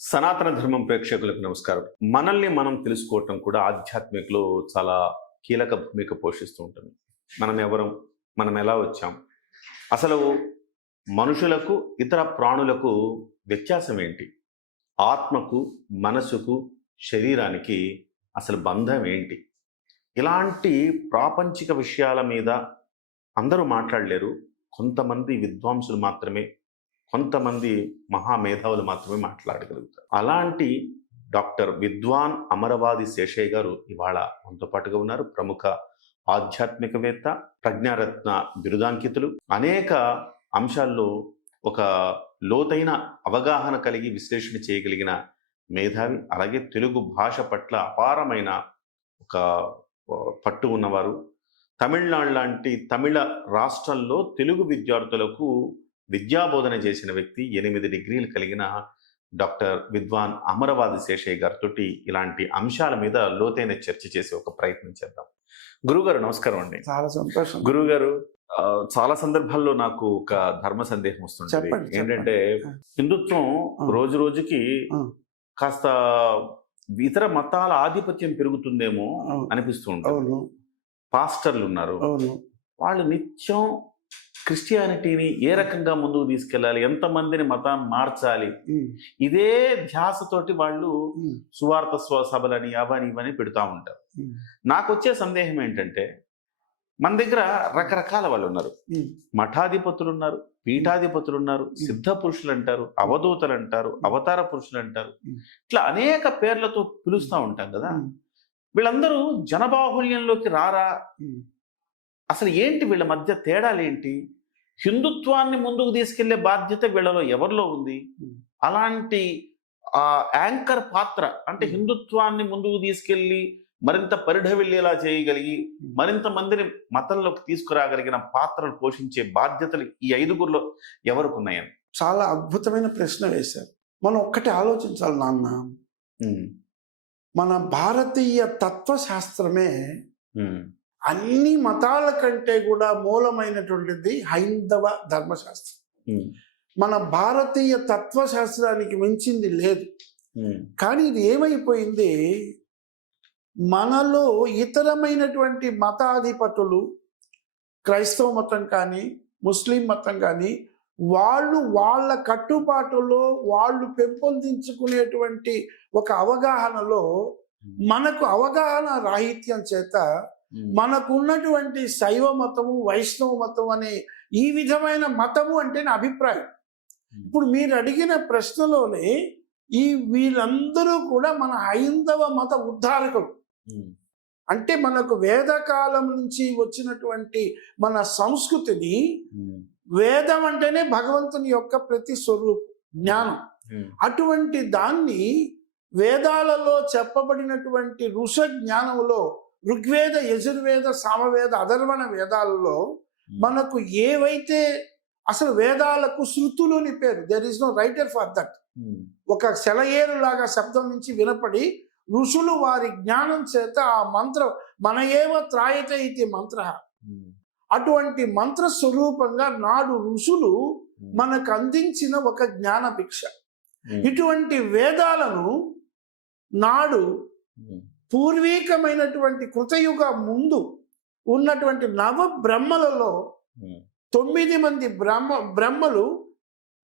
సనాతన ధర్మం ప్రేక్షకులకు నమస్కారం. మనల్ని మనం తెలుసుకోవటం కూడా ఆధ్యాత్మికలో చాలా కీలక భూమిక పోషిస్తూ ఉంటుంది. మనం ఎవరం? మనం ఎలా వచ్చాం? అసలు మనుషులకు, ఇతర ప్రాణులకు వ్యత్యాసం ఏంటి? ఆత్మకు, మనసుకు, శరీరానికి అసలు బంధం ఏంటి? ఇలాంటి ప్రాపంచిక విషయాల మీద అందరూ మాట్లాడలేరు. కొంతమంది విద్వాంసులు మాత్రమే, కొంతమంది మహామేధావులు మాత్రమే మాట్లాడగలుగుతారు. అలాంటి డాక్టర్ విద్వాన్ అమరవాది శేషయ్య గారు ఇవాళ మనతో పాటుగా ఉన్నారు. ప్రముఖ ఆధ్యాత్మికవేత్త, ప్రజ్ఞారత్న బిరుదాంకితులు, అనేక అంశాల్లో ఒక లోతైన అవగాహన కలిగి విశ్లేషణ చేయగలిగిన మేధావి, అలాగే తెలుగు భాష పట్ల అపారమైన ఒక పట్టు ఉన్నవారు. తమిళనాడు లాంటి తమిళ రాష్ట్రంలో తెలుగు విద్యార్థులకు విద్యాబోధన చేసిన వ్యక్తి, 8 డిగ్రీలు కలిగిన డాక్టర్ విద్వాన్ అమరవాది శేషయ్య గారితో ఇలాంటి అంశాల మీద లోతైన చర్చ చేసి ఒక ప్రయత్నం చేద్దాం. గురుగారు నమస్కారం అండి. చాలా సంతోషం. గురుగారు, చాలా సందర్భాల్లో నాకు ఒక ధర్మ సందేహం వస్తుంది. ఏంటంటే హిందుత్వం రోజు రోజుకి కాస్త ఇతర మతాల ఆధిపత్యం పెరుగుతుందేమో అనిపిస్తూ ఉంటుంది. పాస్టర్లు ఉన్నారు, వాళ్ళు నిత్యం క్రిస్టియానిటీని ఏ రకంగా ముందుకు తీసుకెళ్ళాలి, ఎంతమందిని మతాన్ని మార్చాలి, ఇదే ధ్యాసతోటి వాళ్ళు సువార్త సభలని అవని ఇవని పెడుతూ ఉంటారు. నాకు వచ్చే సందేహం ఏంటంటే, మన దగ్గర రకరకాల వాళ్ళు ఉన్నారు. మఠాధిపతులు ఉన్నారు, పీఠాధిపతులు ఉన్నారు, సిద్ధ పురుషులు అంటారు, అవధూతలు అంటారు, అవతార పురుషులు అంటారు. ఇట్లా అనేక పేర్లతో పిలుస్తూ ఉంటాం కదా. వీళ్ళందరూ జనబాహుల్యంలోకి రారా? అసలు ఏంటి వీళ్ళ మధ్య తేడాలేంటి? హిందుత్వాన్ని ముందుకు తీసుకెళ్లే బాధ్యత వీళ్ళలో ఎవరిలో ఉంది? అలాంటి యాంకర్ పాత్ర, అంటే హిందుత్వాన్ని ముందుకు తీసుకెళ్లి మరింత పరిఢవిల్లేలా చేయగలిగి మరింత మందిని మతంలోకి తీసుకురాగలిగిన పాత్రలు పోషించే బాధ్యతలు ఈ 5గురిలో ఎవరికి ఉన్నాయని? చాలా అద్భుతమైన ప్రశ్న వేశారు. మనం ఒక్కటి ఆలోచించాలి నాన్న. మన భారతీయ తత్వశాస్త్రమే అన్ని మతాల కంటే కూడా మూలమైనటువంటిది హైందవ ధర్మశాస్త్రం. మన భారతీయ తత్వశాస్త్రానికి మించింది లేదు. కానీ ఇది ఏమైపోయింది, మనలో ఇతరమైనటువంటి మతాధిపతులు, క్రైస్తవ మతం కానీ ముస్లిం మతం కానీ, వాళ్ళు వాళ్ళ కట్టుబాటులో వాళ్ళు పెంపొందించుకునేటువంటి ఒక అవగాహనలో మనకు అవగాహన రాహిత్యం చేత మనకున్నటువంటి శైవ మతము, వైష్ణవ మతం అనే ఈ విధమైన మతము అంటే నా అభిప్రాయం. ఇప్పుడు మీరు అడిగిన ప్రశ్నలోనే వీళ్ళందరూ కూడా మన హైందవ మత ఉద్ధారకులు. అంటే మనకు వేదకాలం నుంచి వచ్చినటువంటి మన సంస్కృతిని, వేదం అంటేనే భగవంతుని యొక్క ప్రతి స్వరూపం, జ్ఞానం. అటువంటి దాన్ని వేదాలలో చెప్పబడినటువంటి ఋష జ్ఞానంలో, ఋగ్వేద, యజుర్వేద, సామవేద, అధర్వణ వేదాలలో మనకు ఏవైతే, అసలు వేదాలకు శృతులుని పేరు, there is no writer for that. ఒక సెలయేరు లాగా శబ్దం నుంచి వినపడి ఋషులు వారి జ్ఞానం చేత ఆ మంత్రం, మన ఏవ త్రాయతే ఇది మంత్ర, అటువంటి మంత్ర స్వరూపంగా నాడు ఋషులు మనకు అందించిన ఒక జ్ఞాన భిక్ష. ఇటువంటి వేదాలను నాడు పూర్వీకమైనటువంటి కృతయుగ ముందు ఉన్నటువంటి నవ బ్రహ్మలలో 9 మంది బ్రహ్మలు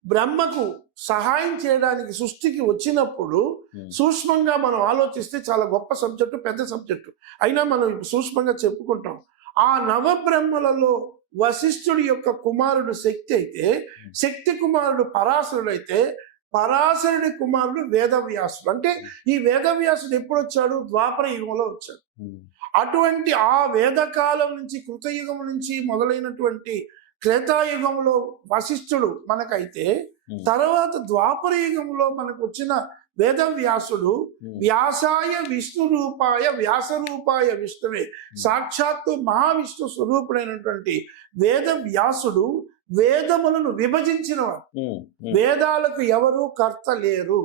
బ్రహ్మకు సహాయం చేయడానికి సృష్టికి వచ్చినప్పుడు, సూక్ష్మంగా మనం ఆలోచిస్తే చాలా గొప్ప సబ్జెక్టు, పెద్ద సబ్జెక్టు అయినా మనం సూక్ష్మంగా చెప్పుకుంటాం. ఆ నవబ్రహ్మలలో వశిష్ఠుడి యొక్క కుమారుడు శక్తి అయితే, శక్తి కుమారుడు పరాశరుడు అయితే, పరాశరుడి కుమారుడు వేదవ్యాసుడు. అంటే ఈ వేదవ్యాసుడు ఎప్పుడు వచ్చాడు? ద్వాపర యుగంలో వచ్చాడు. అటువంటి ఆ వేదకాలం నుంచి, కృతయుగం నుంచి మొదలైనటువంటి త్రేతాయుగంలో వశిష్ఠుడు మనకైతే, తర్వాత ద్వాపర యుగంలో మనకు వచ్చిన వేదవ్యాసుడు వ్యాసాయ విష్ణు రూపాయ వ్యాస రూపాయ విష్ణువే, సాక్షాత్తు మహావిష్ణు స్వరూపుడైనటువంటి వేదవ్యాసుడు వేదములను విభజించినవాడు. వేదాలకు ఎవరు కర్త లేరు.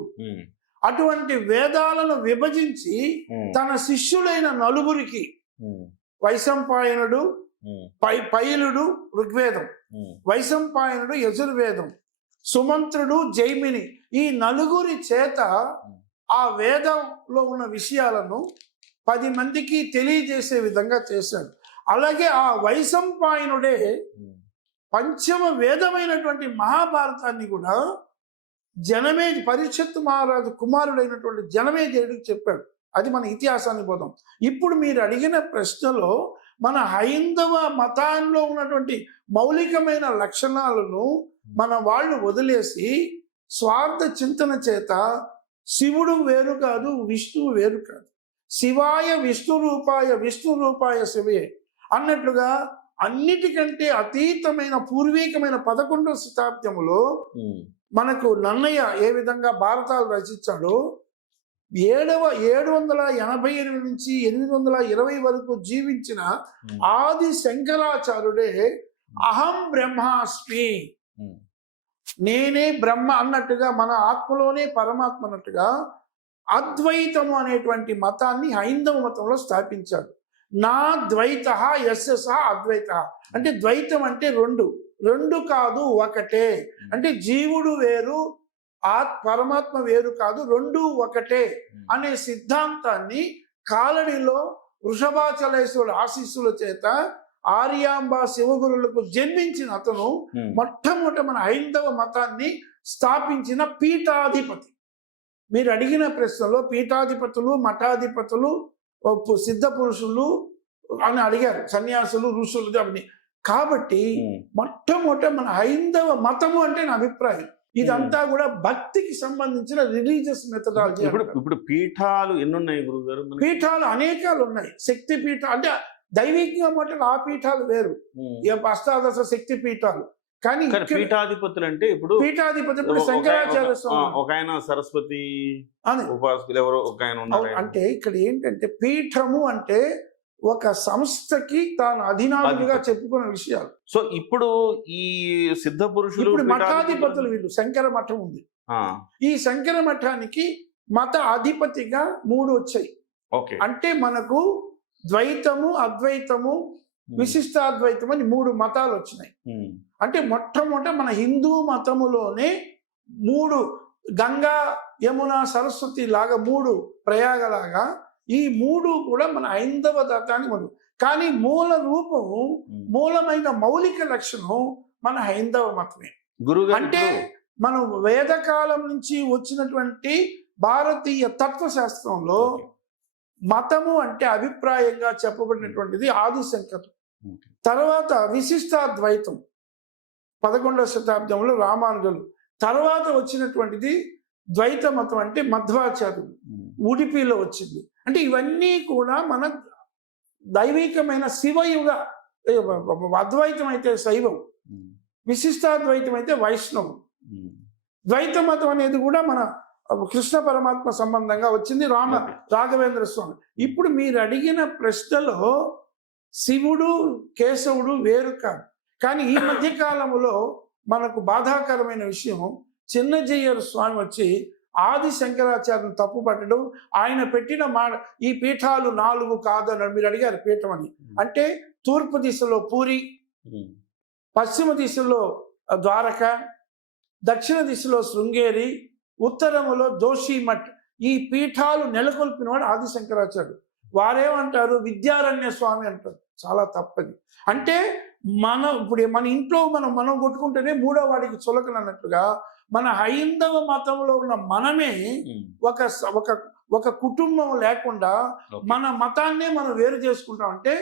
అటువంటి వేదాలను విభజించి తన శిష్యులైన 4గురికి, వైశంపాయనుడు, పైలుడు ఋగ్వేదం, వైశంపాయనుడు యజుర్వేదం, సుమంత్రుడు, జైమిని ఈ నలుగురి చేత ఆ వేదంలో ఉన్న విషయాలను 10 మందికి తెలియజేసే విధంగా చేశాడు. అలాగే ఆ వైశంపాయనుడే పంచమ వేదమైనటువంటి మహాభారతాన్ని కూడా పరీక్షిత్ మహారాజు కుమారుడైనటువంటి జనమేజయుడికి చెప్పాడు. అది మన ఇతిహాసాన్ని పోదాం. ఇప్పుడు మీరు అడిగిన ప్రశ్నలో మన హైందవ మతాల్లో ఉన్నటువంటి మౌలికమైన లక్షణాలను మన వాళ్ళు వదిలేసి స్వార్థ చింతన చేత శివుడు వేరు కాదు, విష్ణువు వేరు కాదు, శివాయ విష్ణు రూపాయ శివే అన్నట్లుగా అన్నిటికంటే అతీతమైన పూర్వీకమైన 11వ శతాబ్దములో మనకు నన్నయ్య ఏ విధంగా భారతాలు రచించాడో 788 నుంచి 820 వరకు జీవించిన ఆది శంకరాచార్యుడే అహం బ్రహ్మాస్మి, నేనే బ్రహ్మ అన్నట్టుగా మన ఆత్మలోనే పరమాత్మ అన్నట్టుగా అద్వైతము అనేటువంటి మతాన్ని హైందవ మతంలో స్థాపించాడు. నా ద్వైత యస్య సహ అద్వైత అంటే ద్వైతం అంటే రెండు కాదు ఒకటే, అంటే జీవుడు వేరు పరమాత్మ వేరు కాదు, రెండు ఒకటే అనే సిద్ధాంతాన్ని కాలడిలో వృషభాచలేశ్వరుడు ఆశీస్సుల చేత ఆర్యాంబ శివగురులకు జన్మించిన అతను మొట్టమొదట మన హైందవ మతాన్ని స్థాపించిన పీఠాధిపతి. మీరు అడిగిన ప్రశ్నలో పీఠాధిపతులు, మఠాధిపతులు, సిద్ధ పురుషులు అని అడిగారు, సన్యాసులు, ఋషులు అవన్నీ. కాబట్టి మొట్టమొదట మన హైందవ మతము అంటే నా అభిప్రాయం ఇదంతా కూడా భక్తికి సంబంధించిన రిలీజియస్ మెథడాలజీ. ఇప్పుడు పీఠాలు ఎన్ని ఉన్నాయి గురుగారు? పీఠాలు అనేకాలు ఉన్నాయి. శక్తి పీఠాలు అంటే దైవికంగా మొట్టలు ఆ పీఠాలు వేరు, అష్టాదశ శక్తి పీఠాలు. కానీ పీఠాధిపతులు అంటే ఇప్పుడు పీఠాధిపతి శంకరాచార్య స్వామి, ఒక ఆయన సరస్వతి ఉపాసకులు ఎవరో ఒక ఆయన ఉన్నారు. అంటే ఇక్కడ ఏంటంటే పీఠము అంటే ఒక సంస్థకి తాను అధినాథుడిగా చెప్పుకున్న విషయాలు. సో ఇప్పుడు ఈ సిద్ధ పురుషులు మఠాధిపతులు వీళ్ళు. శంకర మఠం ఉంది, ఈ శంకర మఠానికి మత అధిపతిగా 3 వచ్చాయి. అంటే మనకు ద్వైతము, అద్వైతము, విశిష్టాద్వైతం అని 3 మతాలు వచ్చినాయి. అంటే మొట్టమొదట మన హిందూ మతములోనే 3 గంగా, యమున, సరస్వతి లాగా 3 ప్రయాగలాగా ఈ 3 కూడా మన హైందవ దత్తాన్ని మనం. కానీ మూల రూపము, మూలమైన మౌలిక లక్షణం మన హైందవ మతమే. అంటే మనం వేదకాలం నుంచి వచ్చినటువంటి భారతీయ తత్వశాస్త్రంలో మతము అంటే అభిప్రాయంగా చెప్పబడినటువంటిది ఆదిశంకరుడు. తర్వాత విశిష్టాద్వైతం 11వ శతాబ్దంలో రామానుజులు. తర్వాత వచ్చినటువంటిది ద్వైత మతం అంటే మధ్వాచార్యులు, ఉడిపిలో వచ్చింది. అంటే ఇవన్నీ కూడా మన దైవికమైన శివయుగ. అద్వైతం అయితే శైవం, విశిష్టాద్వైతం అయితే వైష్ణవం, ద్వైత మతం అనేది కూడా మన కృష్ణ పరమాత్మ సంబంధంగా వచ్చింది, రాఘవేంద్ర స్వామి. ఇప్పుడు మీరు అడిగిన ప్రశ్నలో శివుడు, కేశవుడు వేరు కాదు. కానీ ఈ మధ్య కాలంలో మనకు బాధాకరమైన విషయం, చిన్నజయ్యర్ స్వామి వచ్చి ఆది శంకరాచార్యను తప్పు పట్టడం, ఆయన పెట్టిన ఈ పీఠాలు 4 కాదన్నాడు. మీరు అడిగారు పీఠం అని. అంటే తూర్పు దిశలో పూరి, పశ్చిమ దిశలో ద్వారక, దక్షిణ దిశలో శృంగేరి, ఉత్తరములో జోషిమఠ్, ఈ పీఠాలు నెలకొల్పినవాడు ఆది శంకరాచార్యుడు. వారేమంటారు? విద్యారణ్య స్వామి అంటారు. చాలా తప్పది. అంటే ఇప్పుడు మన ఇంట్లో మనం కొట్టుకుంటేనే 3వ వాడికి చులకలు అన్నట్టుగా మన హైందవ మతంలో ఉన్న మనమే ఒక కుటుంబం లేకుండా మన మతాన్నే మనం వేరు చేసుకుంటాం. అంటే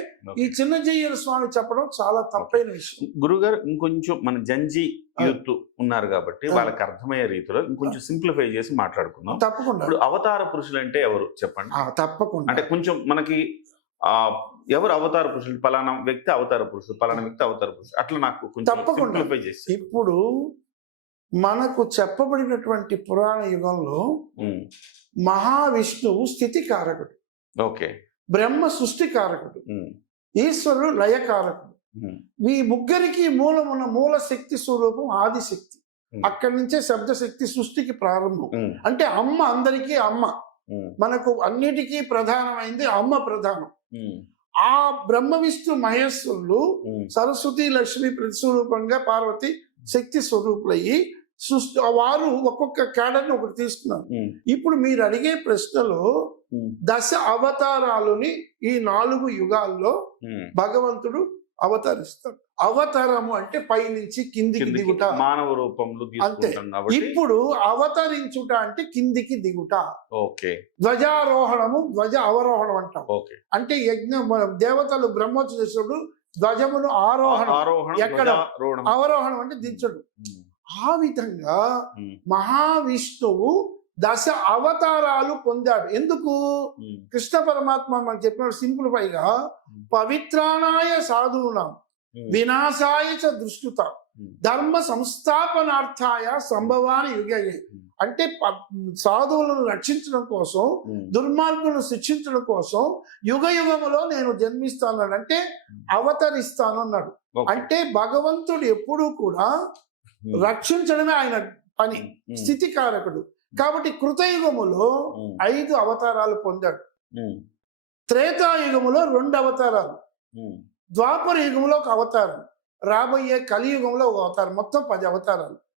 ఈ చిన్నజయ్యల స్వామి చెప్పడం చాలా తప్పైన విషయం. గురుగారు, ఇంకొంచెం మన జంజీ యూత్ ఉన్నారు కాబట్టి వాళ్ళకి అర్థమయ్యే రీతిలో ఇంకొంచెం సింప్లిఫై చేసి మాట్లాడుకుందాం. తప్పకుండా. ఇప్పుడు అవతార పురుషులు అంటే ఎవరు చెప్పండి. తప్పకుండా. అంటే కొంచెం మనకి ఎవరు అవతార పురుషులు, పలానా వ్యక్తి అవతార పురుషుడు, పలానా వ్యక్తి అవతార పురుషుడు, అట్లా నాకు కొంచెం సింప్లిఫై చేసి. ఇప్పుడు మనకు చెప్పబడినటువంటి పురాణ యుగంలో మహావిష్ణువు స్థితికారకుడు, బ్రహ్మ సృష్టికారకుడు, ఈశ్వరుడు లయకారకుడు. ఈ ముగ్గురికి మూలమున్న మూల శక్తి స్వరూపం ఆదిశక్తి. అక్కడి నుంచే శబ్దశక్తి సృష్టికి ప్రారంభం. అంటే అమ్మ అందరికీ అమ్మ, మనకు అన్నిటికీ ప్రధానమైంది అమ్మ ప్రధానం. ఆ బ్రహ్మ విష్ణు మహేశ్వరులు సరస్వతి లక్ష్మి ప్రతిస్వరూపంగా పార్వతి శక్తి స్వరూపులయ్యి వారు ఒక్కొక్క క్యాడర్ని ఒకటి తీసుకున్నారు. ఇప్పుడు మీరు అడిగే ప్రశ్నలో దశ అవతారాలని ఈ 4 యుగాల్లో భగవంతుడు అవతరిస్తాడు. అవతారము అంటే పైనుంచి కిందికి దిగుట, మానవ రూపంలో అంతే. ఇప్పుడు అవతరించుట అంటే కిందికి దిగుట. ఓకే. ధ్వజారోహణము, ధ్వజ అవరోహణం అంటాం. ఓకే. అంటే యజ్ఞం దేవతలు బ్రహ్మోత్సవం చేసినప్పుడు ధ్వజమును ఆరోహణం, ఎక్కడ అవరోహణం అంటే దించడు. ఆ విధంగా మహావిష్ణువు దశ అవతారాలు పొందాడు. ఎందుకు? కృష్ణ పరమాత్మ మనకు చెప్పిన సింపుల్ పైగా పవిత్రాణాయ సాధూనాం వినాశాయ చ దుష్కృత ధర్మ సంస్థాపనార్థాయ సంభవాని యుగే. అంటే సాధువులను రక్షించడం కోసం, దుర్మార్గులను శిక్షించడం కోసం యుగ యుగములో నేను జన్మిస్తాను అంటే అవతరిస్తాను అన్నాడు. అంటే భగవంతుడు ఎప్పుడూ కూడా రక్షించడమే ఆయన పని, స్థితికారకుడు. కాబట్టి కృతయుగములో 5 అవతారాలు పొందాడు, త్రేతాయుగములో 2 అవతారాలు, ద్వాపర యుగంలో 1 అవతారం, రాబోయే కలియుగంలో 1 అవతారం, మొత్తం 10 అవతారాలు.